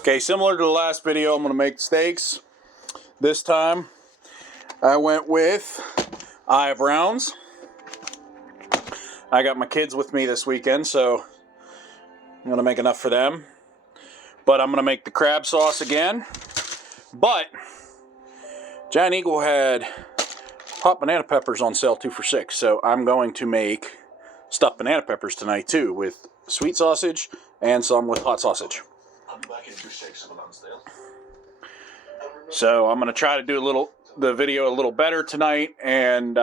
Okay, similar to the last video, I'm going to make steaks. This time, I went with Eye of Rounds. I got my kids with me this weekend, so I'm going to make enough for them. But I'm going to make the crab sauce again. But Giant Eagle had hot banana peppers on sale 2 for $6. So I'm going to make stuffed banana peppers tonight too, with sweet sausage and some with hot sausage. So I'm going to try to do the video a little better tonight. And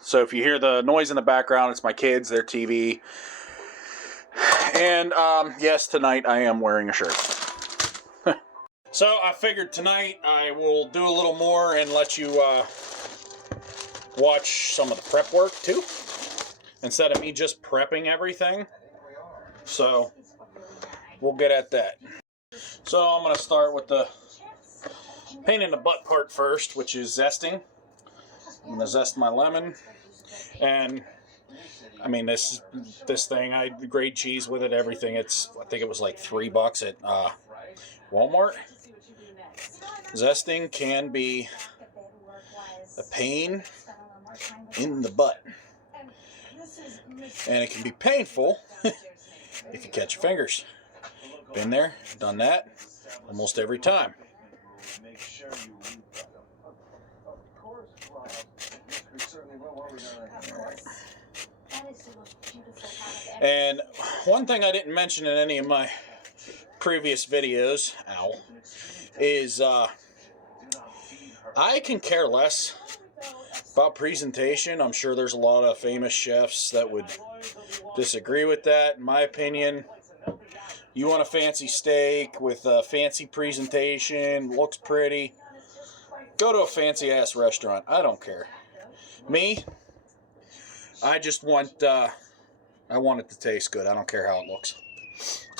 so if you hear the noise in the background, it's my kids, their TV. And yes, tonight I am wearing a shirt. So I figured tonight I will do a little more and let you watch some of the prep work too, instead of me just prepping everything. So we'll get at that. So I'm going to start with the pain in the butt part first, which is zesting. I'm going to zest my lemon. And I mean, this thing, I grade cheese with it, everything. I think it was like $3 at Walmart. Zesting can be a pain in the butt. And it can be painful if you catch your fingers. Been there, done that, almost every time. And one thing I didn't mention in any of my previous videos, is I can care less about presentation. I'm sure there's a lot of famous chefs that would disagree with that. In my opinion, you want a fancy steak with a fancy presentation, looks pretty, go to a fancy ass restaurant. I don't care. Me, I just want I want it to taste good. I don't care how it looks.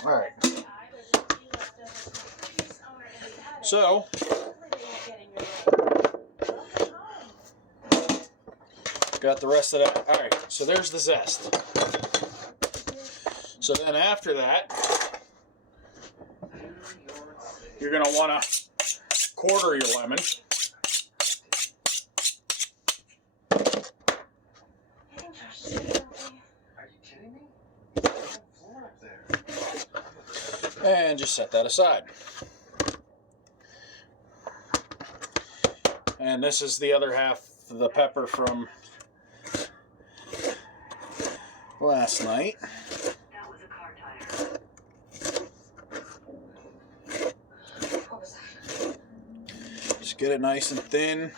All right. So got the rest of that. All right. So there's the zest. So then after that, you're going to want to quarter your lemon. And just set that aside. And this is the other half of the pepper from last night. Just get it nice and thin.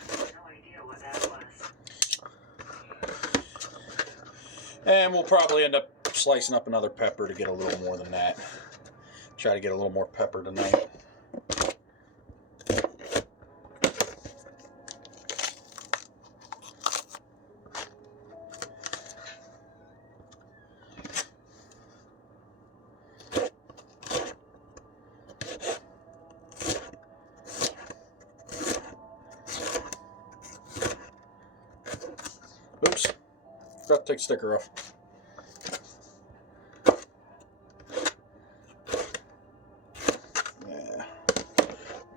And we'll probably end up slicing up another pepper to get a little more than that. Try to get a little more pepper tonight. Oops, forgot to take the sticker off. Yeah,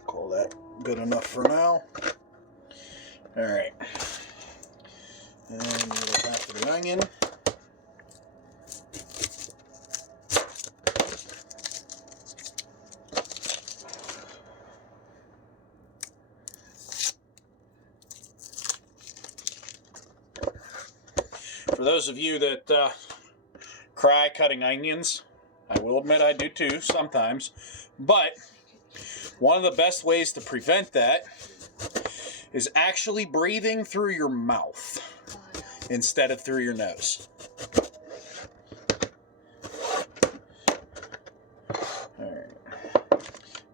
call that good enough for now. All right, and the other half of the onion. For those of you that cry cutting onions, I will admit I do too sometimes, but one of the best ways to prevent that is actually breathing through your mouth instead of through your nose. All right,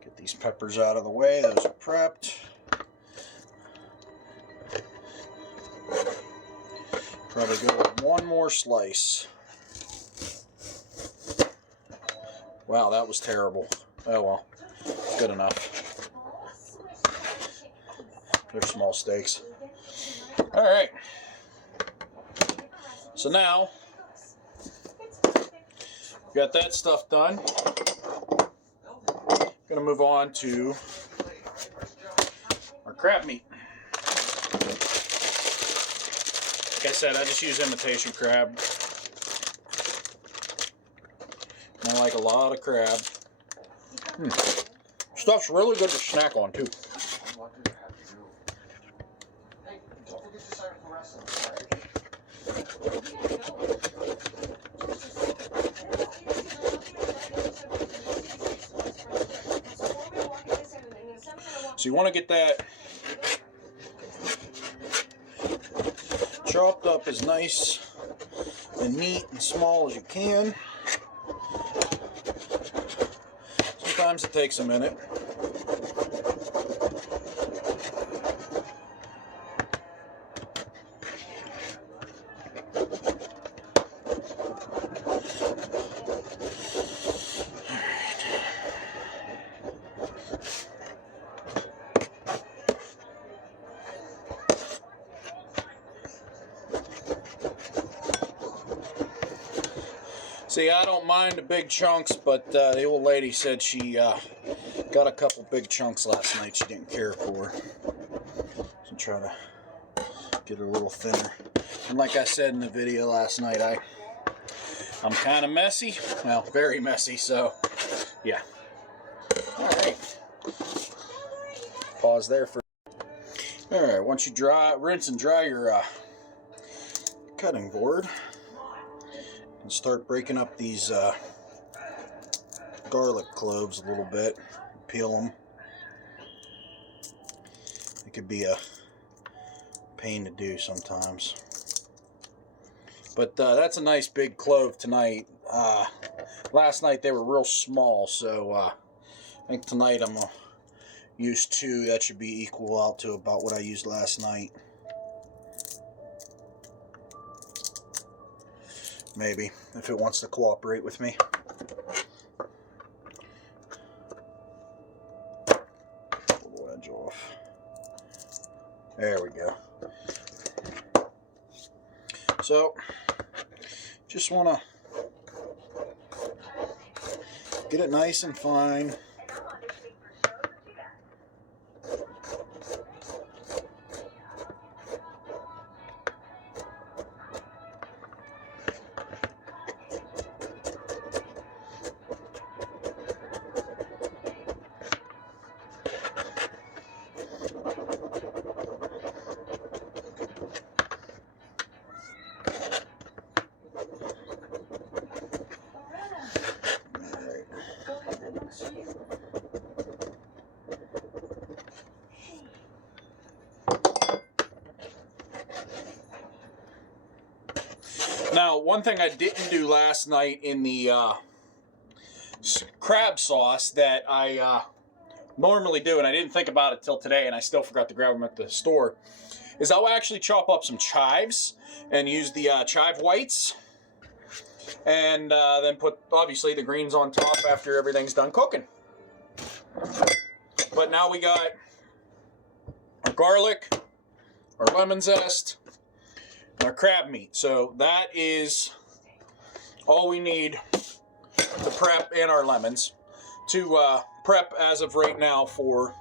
get these peppers out of the way, those are prepped. Probably go with one more slice. Wow, that was terrible. Oh well, good enough. They're small steaks. All right. So now, got that stuff done. Gonna move on to our crab meat. Like I said, I just use imitation crab. I like a lot of crab. Stuff's really good to snack on too. So you want to get that chopped up as nice and neat and small as you can. Sometimes it takes a minute. See, I don't mind the big chunks, but the old lady said she got a couple big chunks last night she didn't care for. So try to get her a little thinner. And like I said in the video last night, I'm kind of messy. Well, very messy, so yeah. Alright. Pause there for... Alright, once you rinse and dry your cutting board, and start breaking up these garlic cloves a little bit. Peel them. It could be a pain to do sometimes. But that's a nice big clove tonight. Last night they were real small, so I think tonight I'm going to use 2. That should be equal out to about what I used last night. Maybe, if it wants to cooperate with me. Pull the edge off. There we go. So, just want to get it nice and fine. Now, one thing I didn't do last night in the crab sauce that I normally do, and I didn't think about it till today, and I still forgot to grab them at the store, is I'll actually chop up some chives and use the chive whites, and then put, obviously, the greens on top after everything's done cooking. But now we got our garlic, our lemon zest, and our crab meat. So that is all we need to prep, and our lemons to prep as of right now for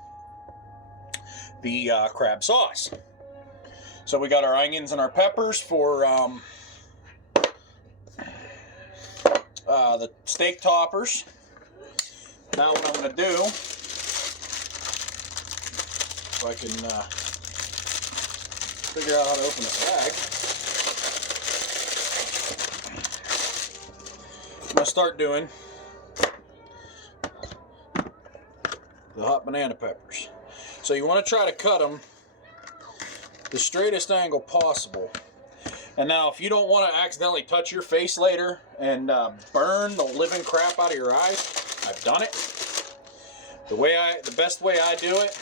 the crab sauce. So we got our onions and our peppers for the steak toppers. Now what I'm going to do, if I can figure out how to open this bag, I'm going to start doing the hot banana peppers. So you want to try to cut them the straightest angle possible. And now if you don't want to accidentally touch your face later and burn the living crap out of your eyes, I've done it. The best way I do it,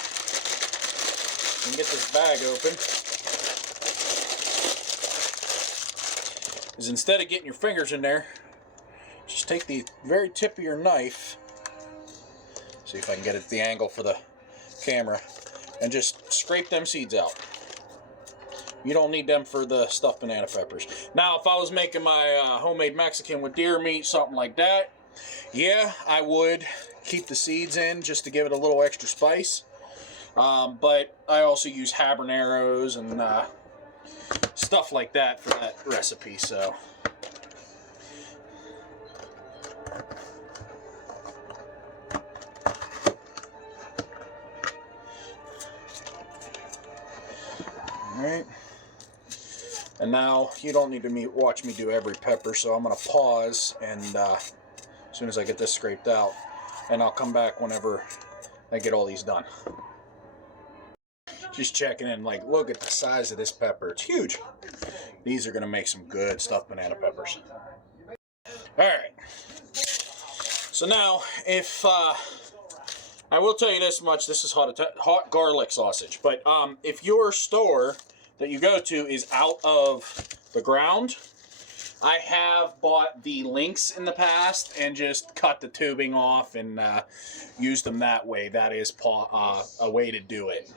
and get this bag open, is instead of getting your fingers in there, just take the very tip of your knife, see if I can get it at the angle for the camera, and just scrape them seeds out. You don't need them for the stuffed banana peppers. Now, if I was making my homemade Mexican with deer meat, something like that, yeah, I would keep the seeds in just to give it a little extra spice. But I also use habaneros and stuff like that for that recipe. So. Alright, and now you don't need to watch me do every pepper, so I'm going to pause, and as soon as I get this scraped out, and I'll come back whenever I get all these done. Just checking in, like, look at the size of this pepper. It's huge. These are going to make some good stuffed banana peppers. Alright, so now, if, I will tell you this much, this is hot garlic sausage, but if your store that you go to is out of the ground, I have bought the links in the past and just cut the tubing off and used them that way. That is a way to do it.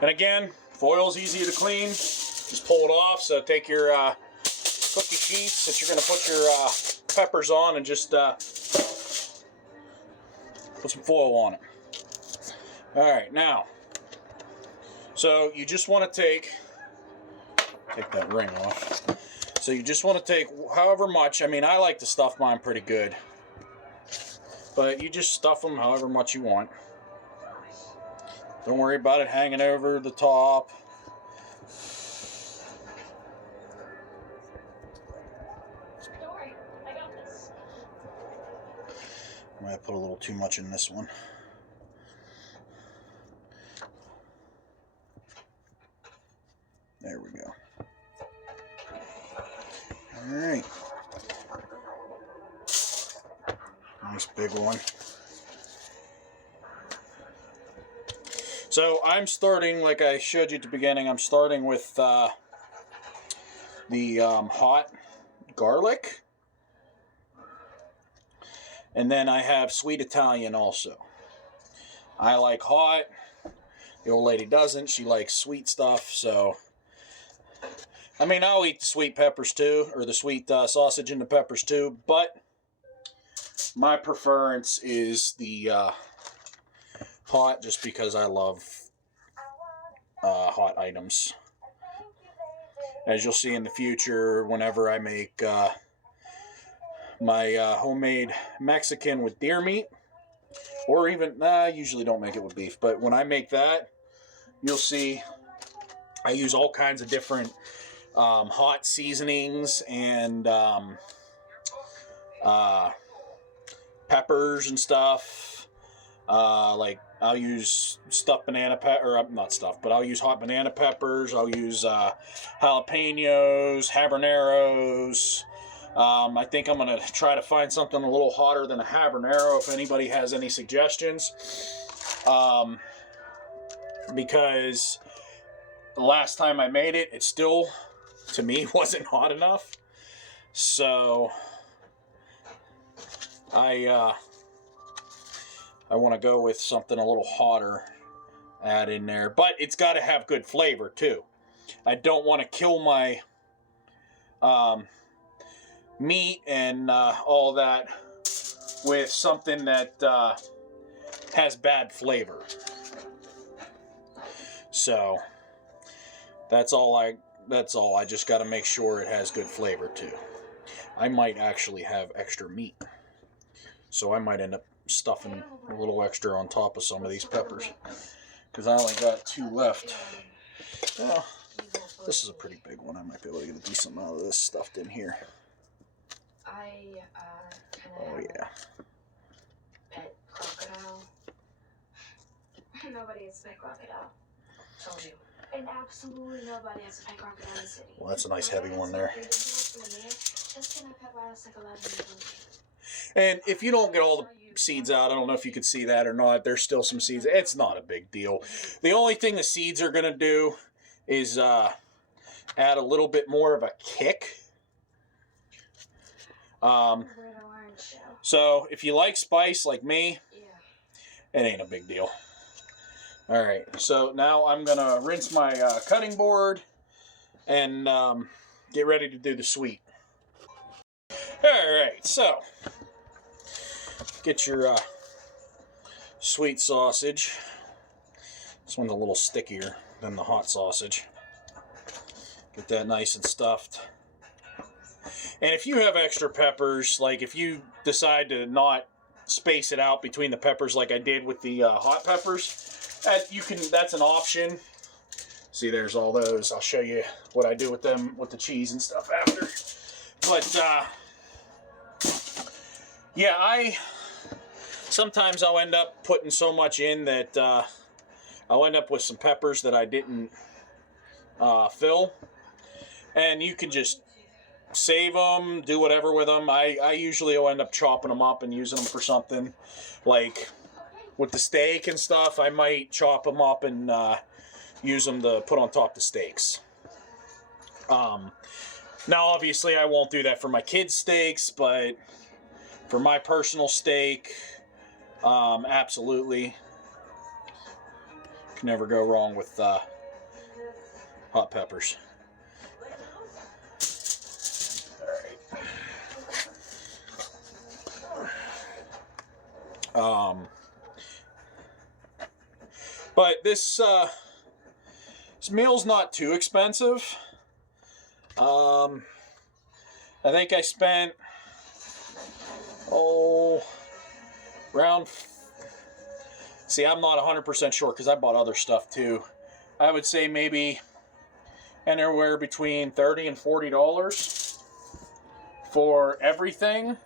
And again, foil's easy to clean. Just pull it off. So take your cookie sheets that you're going to put your peppers on and just put some foil on it. All right, now, so you just want to take that ring off. So you just want to take however much. I mean, I like to stuff mine pretty good, but you just stuff them however much you want. Don't worry about it hanging over the top. Don't worry, I got this. I might have put a little too much in this one. There we go. All right. Nice big one. So I'm starting, like I showed you at the beginning, I'm starting with the hot garlic. And then I have sweet Italian also. I like hot. The old lady doesn't. She likes sweet stuff, so... I mean, I'll eat the sweet peppers too, or the sweet sausage and the peppers too, but my preference is the hot, just because I love hot items. As you'll see in the future, whenever I make my homemade Mexican with deer meat, or even, I usually don't make it with beef, but when I make that, you'll see I use all kinds of different hot seasonings and peppers and stuff. Like I'll use stuffed banana pepper, or not stuffed, but I'll use hot banana peppers. I'll use jalapenos, habaneros. I think I'm gonna try to find something a little hotter than a habanero. If anybody has any suggestions, because the last time I made it, it still, to me, wasn't hot enough. So I want to go with something a little hotter, add in there. But it's got to have good flavor, too. I don't want to kill my meat and all that with something that has bad flavor. So that's all. I just got to make sure it has good flavor too. I might actually have extra meat, so I might end up stuffing a little extra on top of some of these peppers, because I only got 2 left. Well, this is a pretty big one. I might be able to get a decent amount of this stuffed in here. Oh yeah. Pet crocodile. Nobody has a pet crocodile. Told you. And absolutely nobody has a pet crocodile in the city. Well, that's a nice heavy one there. And And if you don't get all the seeds out, I don't know if you could see that or not, there's still some seeds. It's not a big deal. The only thing the seeds are going to do is add a little bit more of a kick. So if you like spice like me, it ain't a big deal. Alright, so now I'm going to rinse my cutting board and get ready to do the sweet. Alright, so get your sweet sausage. This one's a little stickier than the hot sausage. Get that nice and stuffed. And if you have extra peppers, like if you decide to not space it out between the peppers like I did with the hot peppers, that's an option. See, there's all those. I'll show you what I do with them with the cheese and stuff after. But yeah, sometimes I'll end up putting so much in that I'll end up with some peppers that I didn't fill. And you can just save them, do whatever with them. I usually will end up chopping them up and using them for something. Like with the steak and stuff, I might chop them up and use them to put on top of the steaks. Now, obviously, I won't do that for my kids' steaks, but for my personal steak, absolutely. Can never go wrong with hot peppers. But this meal's not too expensive. I think I spent around. See, I'm not 100% sure because I bought other stuff too. I would say maybe anywhere between $30 and $40 for everything.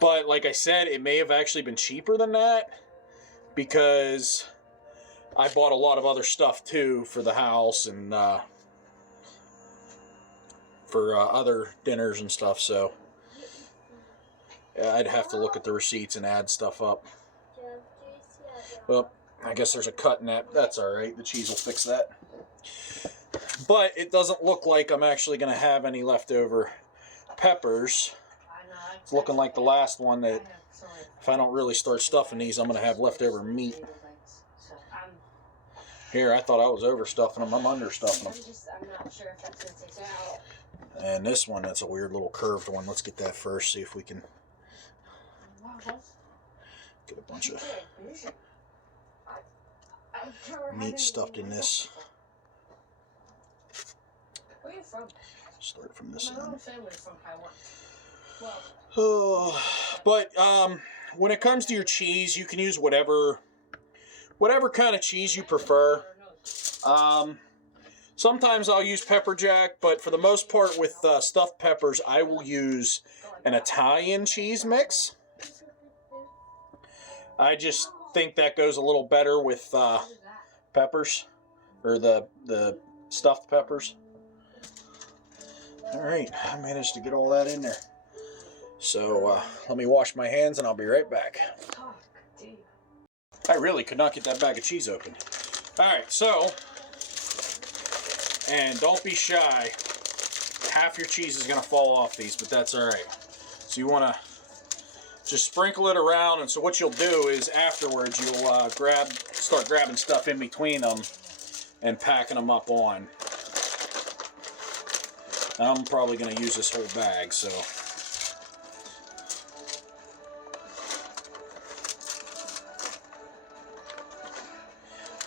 But like I said, it may have actually been cheaper than that because I bought a lot of other stuff too for the house and for other dinners and stuff. So yeah, I'd have to look at the receipts and add stuff up. Well, I guess there's a cut in that. That's all right. The cheese will fix that. But it doesn't look like I'm actually going to have any leftover peppers. It's looking like the last one that if I don't really start stuffing these, I'm going to have leftover meat. Here, I thought I was overstuffing them. I'm understuffing them. And this one, that's a weird little curved one. Let's get that first, see if we can get a bunch of meat stuffed in this. Where are you from? Start from this end. My whole family is from Taiwan. Oh, but when it comes to your cheese, you can use whatever kind of cheese you prefer. Sometimes I'll use pepper jack, but for the most part with stuffed peppers, I will use an Italian cheese mix. I just think that goes a little better with peppers, or the stuffed peppers. All right, I managed to get all that in there. So let me wash my hands and I'll be right back. I really could not get that bag of cheese open. All right, so, and don't be shy. Half your cheese is going to fall off these, but that's all right. So you want to just sprinkle it around, and so what you'll do is afterwards you'll start grabbing stuff in between them and packing them up on. I'm probably going to use this whole bag, so.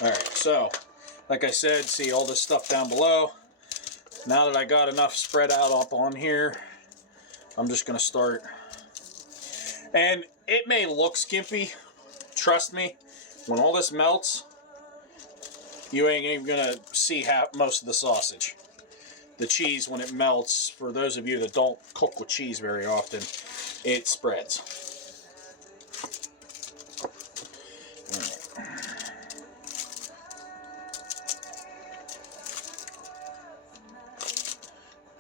Alright, so, like I said, see all this stuff down below. Now that I got enough spread out up on here, I'm just going to start. And it may look skimpy, trust me, when all this melts, you ain't even going to see most of the sausage. The cheese, when it melts, for those of you that don't cook with cheese very often, it spreads.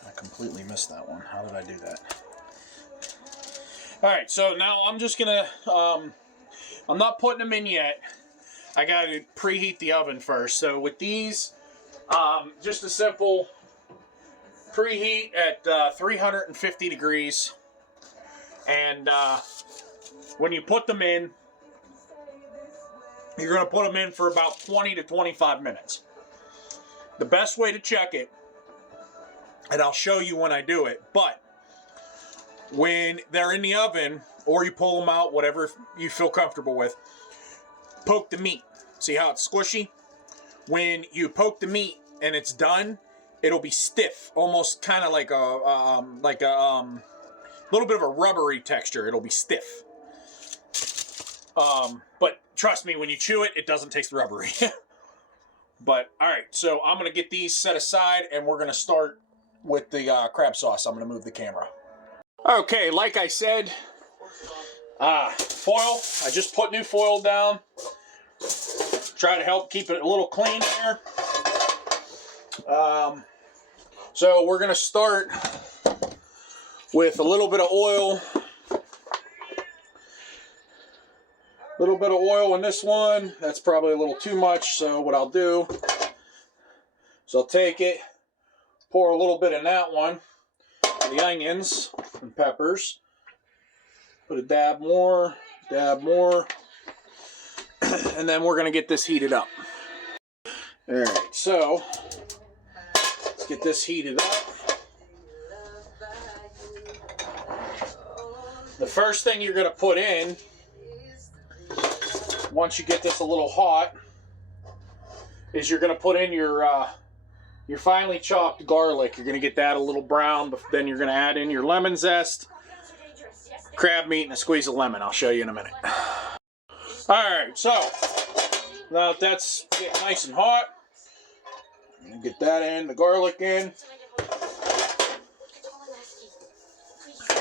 I completely missed that one. How did I do that? Alright, so now I'm just going to, I'm not putting them in yet. I got to preheat the oven first. So with these, just a simple preheat at 350 degrees, and when you put them in, you're going to put them in for about 20 to 25 minutes. The best way to check it, and I'll show you when I do it, but when they're in the oven, or you pull them out, whatever you feel comfortable with, poke the meat. See how it's squishy? When you poke the meat and it's done, it'll be stiff, almost kind of like a little bit of a rubbery texture. It'll be stiff. But trust me, when you chew it, it doesn't taste rubbery. But all right, so I'm gonna get these set aside, and we're gonna start with the crab sauce. I'm gonna move the camera. Okay, like I said, foil. I just put new foil down. Try to help keep it a little clean here. So we're gonna start with a little bit of oil. A little bit of oil in this one. That's probably a little too much, so what I'll do is I'll take it, pour a little bit in that one, the onions and peppers. Put a dab more, and then we're gonna get this heated up. All right, so let's get this heated up. The first thing you're gonna put in, once you get this a little hot, is you're gonna put in your finely chopped garlic. You're gonna get that a little brown, but then you're gonna add in your lemon zest, crab meat, and a squeeze of lemon. I'll show you in a minute. Alright, so now that that's getting nice and hot, I'm gonna get that in, the garlic in.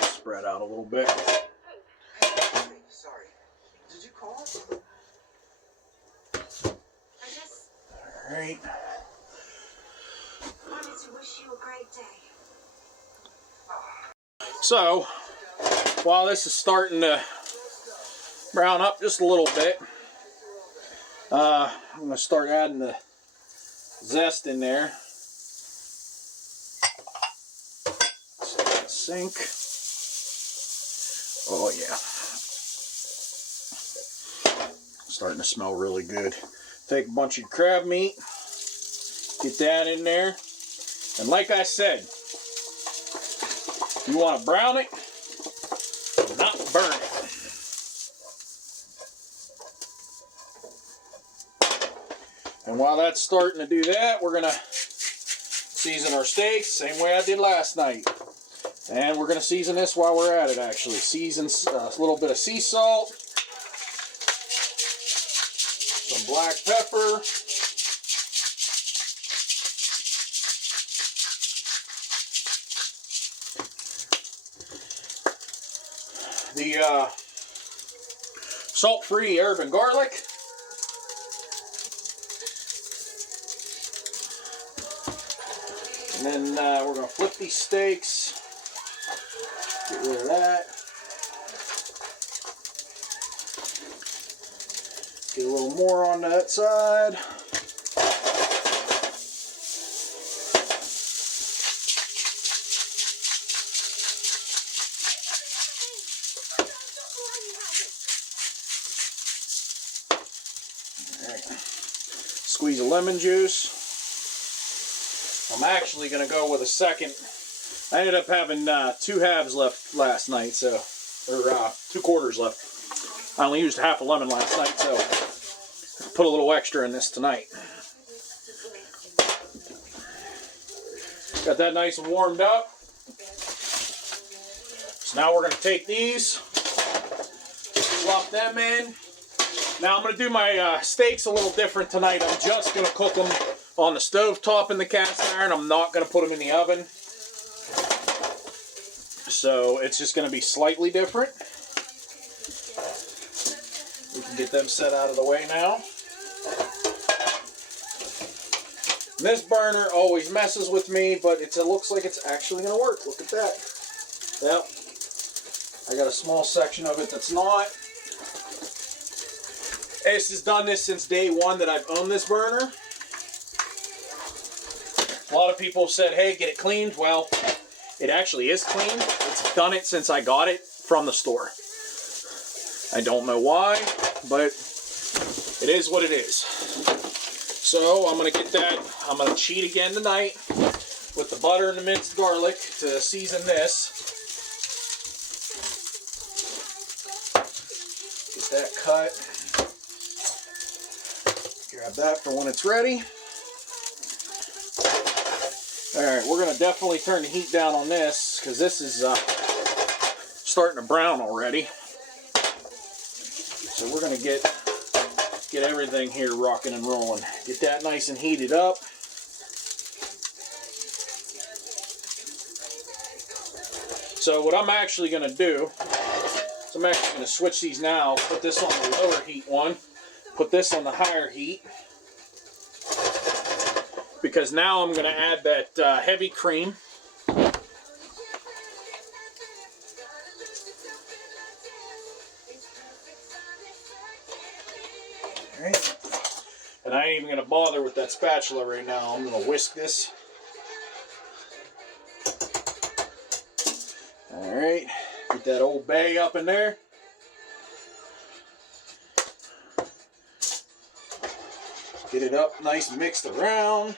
Spread out a little bit. Sorry. Did you call? Alright. Wanted to wish you a great day. So, while this is starting to brown up just a little bit, I'm going to start adding the zest in there. Sink. Oh yeah. Starting to smell really good. Take a bunch of crab meat, get that in there, and like I said, you want to brown it, not burn it. And while that's starting to do that, we're gonna season our steaks same way I did last night. And we're gonna season this while we're at it. Actually, season a little bit of sea salt. Black pepper, the salt-free herb and garlic, and then we're going to flip these steaks, get rid of that. Get a little more on that side. Right. Squeeze of lemon juice. I'm actually going to go with a second. I ended up having 2 halves left last night, so, or 2 quarters left. I only used half a lemon last night, so put a little extra in this tonight. Got that nice and warmed up. So now we're going to take these, plop them in. Now I'm going to do my steaks a little different tonight. I'm just going to cook them on the stove top in the cast iron. I'm not going to put them in the oven. So it's just going to be slightly different. We can get them set out of the way now. This burner always messes with me, but it looks like it's actually going to work. Look at that. Yep. I got a small section of it that's not. Ace has done this since day one that I've owned this burner. A lot of people have said, hey, get it cleaned. Well, it actually is cleaned. It's done it since I got it from the store. I don't know why, but it is what it is. So I'm going to get that. I'm going to cheat again tonight with the butter and the minced garlic to season this. Get that cut. Grab that for when it's ready. Alright, we're going to definitely turn the heat down on this because this is starting to brown already. So we're going to get everything here rocking and rolling. Get that nice and heated up. So what I'm actually going to do is I'm actually going to switch these now. Put this on the lower heat one. Put this on the higher heat. Because now I'm going to add that heavy cream. Alright. And I ain't even going to bother with that spatula right now. I'm going to whisk this. Alright. Get that Old Bay up in there. Get it up nice and mixed around.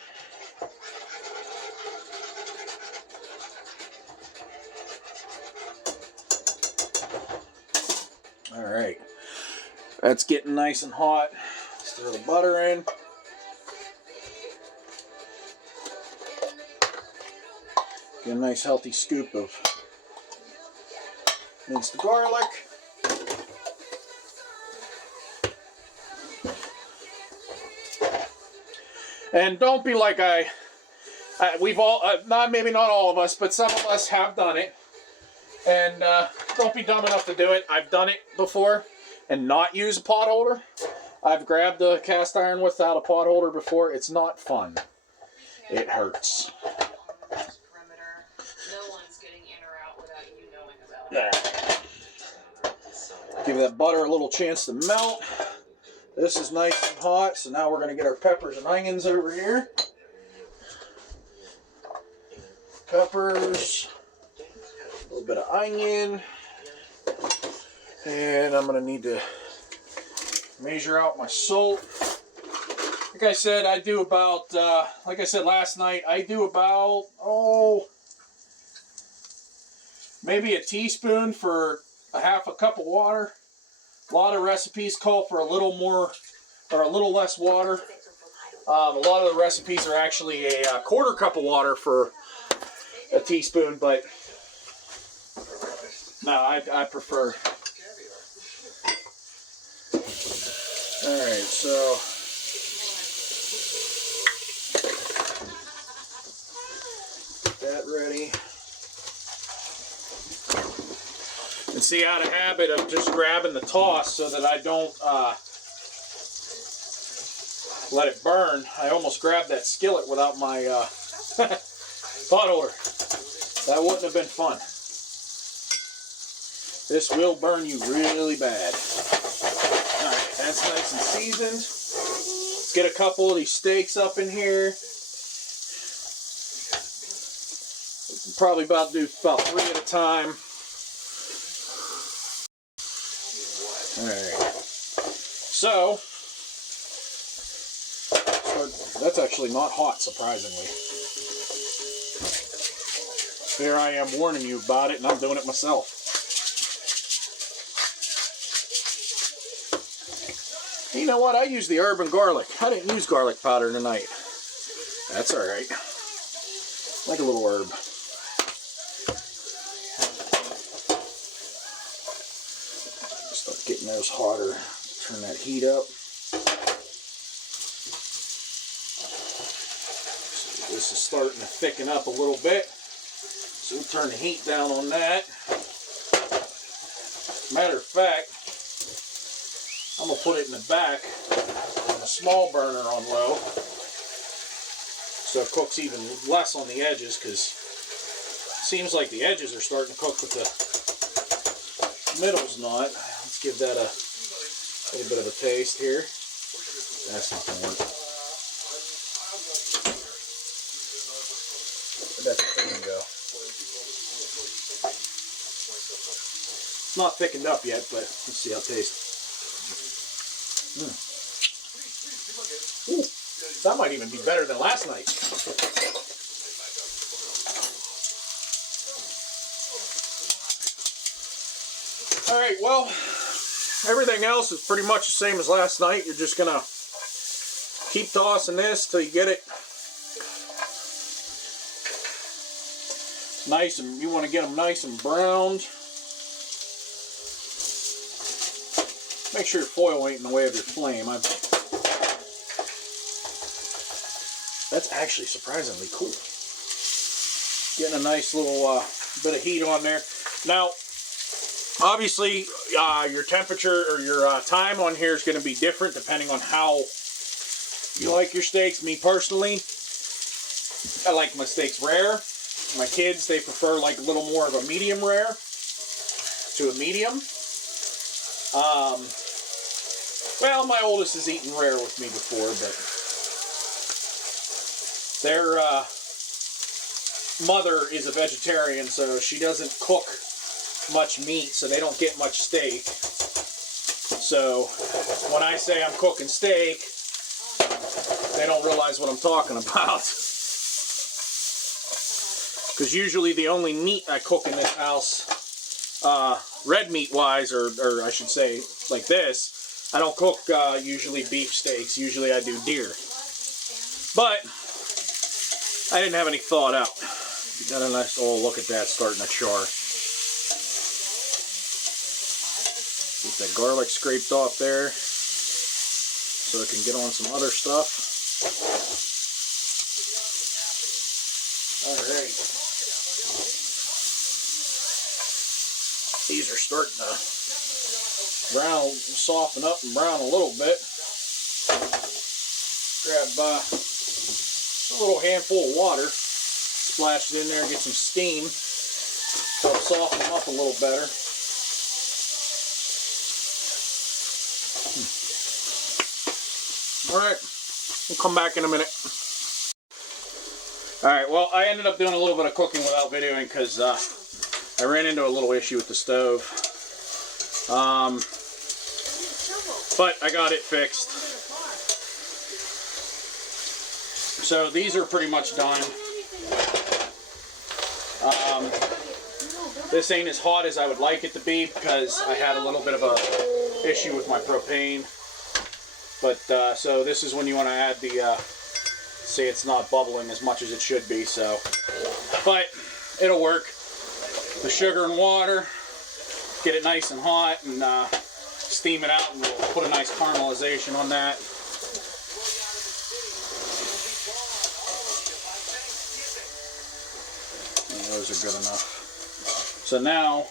Alright. That's getting nice and hot. Let's throw the butter in. Get a nice healthy scoop of minced garlic. And don't be like we've all, maybe not all of us, but some of us have done it. And don't be dumb enough to do it. I've done it before and not use a pot holder. I've grabbed a cast iron without a pot holder before. It's not fun. It hurts. Give that butter a little chance to melt. This is nice and hot, so now we're going to get our peppers and onions over here. Peppers, a little bit of onion, and I'm going to need to measure out my salt. Like I said, I do about, like I said last night, I do about, maybe a teaspoon for a half a cup of water. A lot of recipes call for a little more or a little less water. A lot of the recipes are actually a quarter cup of water for a teaspoon, but no, I prefer. Alright, so get that ready. And see, out of habit of just grabbing the toss so that I don't let it burn, I almost grabbed that skillet without my pot holder. That wouldn't have been fun. This will burn you really bad. Alright, that's nice and seasoned. Let's get a couple of these steaks up in here. Probably about to do about 3 at a time. Alright, so that's actually not hot, surprisingly. Here I am warning you about it, and I'm doing it myself. You know what? I used the herb and garlic. I didn't use garlic powder tonight. That's alright. Like a little herb. Getting those hotter. Turn that heat up. So this is starting to thicken up a little bit. So we'll turn the heat down on that. Matter of fact, I'm going to put it in the back on a small burner on low. So it cooks even less on the edges, because it seems like the edges are starting to cook, but the middle's not. Give that a little bit of a taste here. That's not going to work. Where'd that thing go? It's not thickened up yet, but let's see how it tastes. Ooh, that might even be better than last night. Alright, well, everything else is pretty much the same as last night. You're just gonna Keep tossing this till you get it nice, and you want to get them nice and browned. Make sure your foil ain't in the way of your flame. That's actually surprisingly cool. Getting a nice little bit of heat on there. Now, obviously, your temperature or your time on here is going to be different depending on how you like your steaks. Me personally, I like my steaks rare. My kids, they prefer like a little more of a medium rare to a medium. Well, my oldest has eaten rare with me before, but their mother is a vegetarian, so she doesn't cook much meat, so they don't get much steak. So when I say I'm cooking steak, they don't realize what I'm talking about. Because usually the only meat I cook in this house, red meat wise, or I should say like this, I don't cook usually beef steaks. Usually I do deer. But I didn't have any thawed out. You got a nice, oh, look at that starting to char. Get that garlic scraped off there so it can get on some other stuff. Alright. These are starting to brown, soften up and brown a little bit. Grab a little handful of water, splash it in there, get some steam, help soften them up a little better. Alright, we'll come back in a minute. Alright, well, I ended up doing a little bit of cooking without videoing because I ran into a little issue with the stove. But I got it fixed. So these are pretty much done. This ain't as hot as I would like it to be because I had a little bit of a issue with my propane. But so this is when you want to add the, see, it's not bubbling as much as it should be, so. But it'll work. The sugar and water, get it nice and hot, and steam it out, and we'll put a nice caramelization on that. And those are good enough. So now,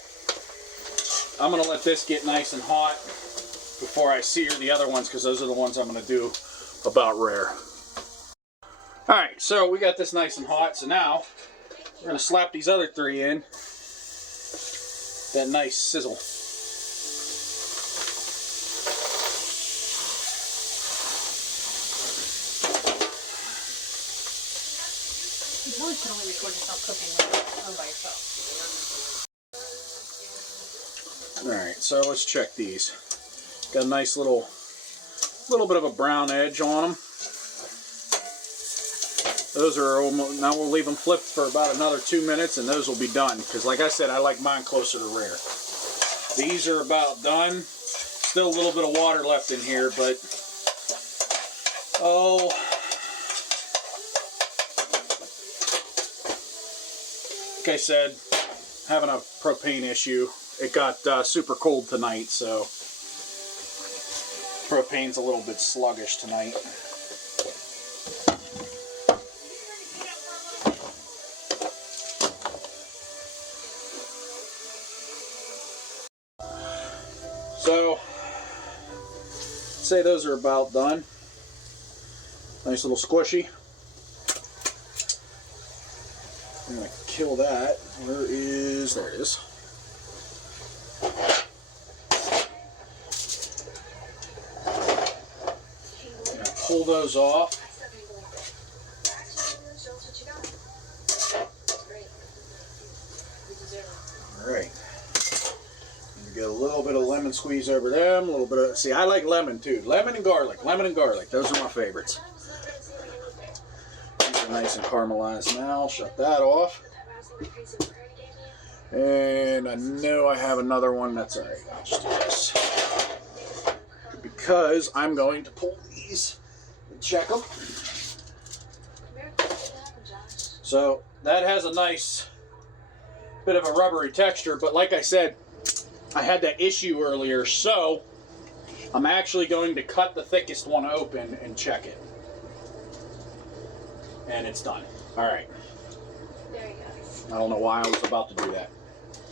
I'm going to let this get nice and hot before I sear the other ones, because those are the ones I'm going to do about rare. Alright, so we got this nice and hot, so now we're going to slap these other three in. That nice sizzle. You really can only record yourself cooking all by yourself. Alright, so let's check these. Got a nice little bit of a brown edge on them. Those are almost, now we'll leave them flipped for about another 2 minutes and those will be done. Because like I said, I like mine closer to rare. These are about done. Still a little bit of water left in here, but oh, like I said, having a propane issue. It got super cold tonight, so propane's a little bit sluggish tonight. So, say those are about done. Nice little squishy. I'm going to kill that. There it is. Pull those off. Alright. Get a little bit of lemon squeeze over them, a little bit of, see, I like lemon too. Lemon and garlic, those are my favorites. These are nice and caramelized now. Shut that off. And I know I have another one. That's alright. I'll just do this. Because I'm going to pull these check them. So that has a nice bit of a rubbery texture, but like I said, I had that issue earlier, so I'm actually going to cut the thickest one open and check it. And it's done. All right. There you go. I don't know why I was about to do that.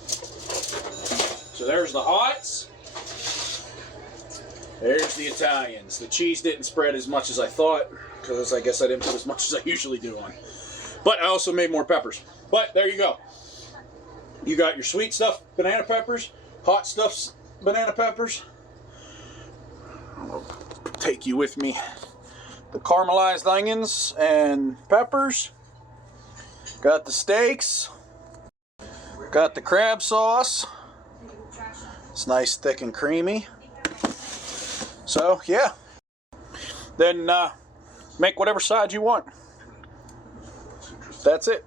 So there's the hots. There's the Italians. The cheese didn't spread as much as I thought, because I guess I didn't put as much as I usually do on. But I also made more peppers. But there you go. You got your sweet stuff, banana peppers, hot stuff, banana peppers. I'll take you with me. The caramelized onions and peppers. Got the steaks. Got the crab sauce. It's nice, thick, and creamy. So, yeah. Then make whatever side you want. That's it.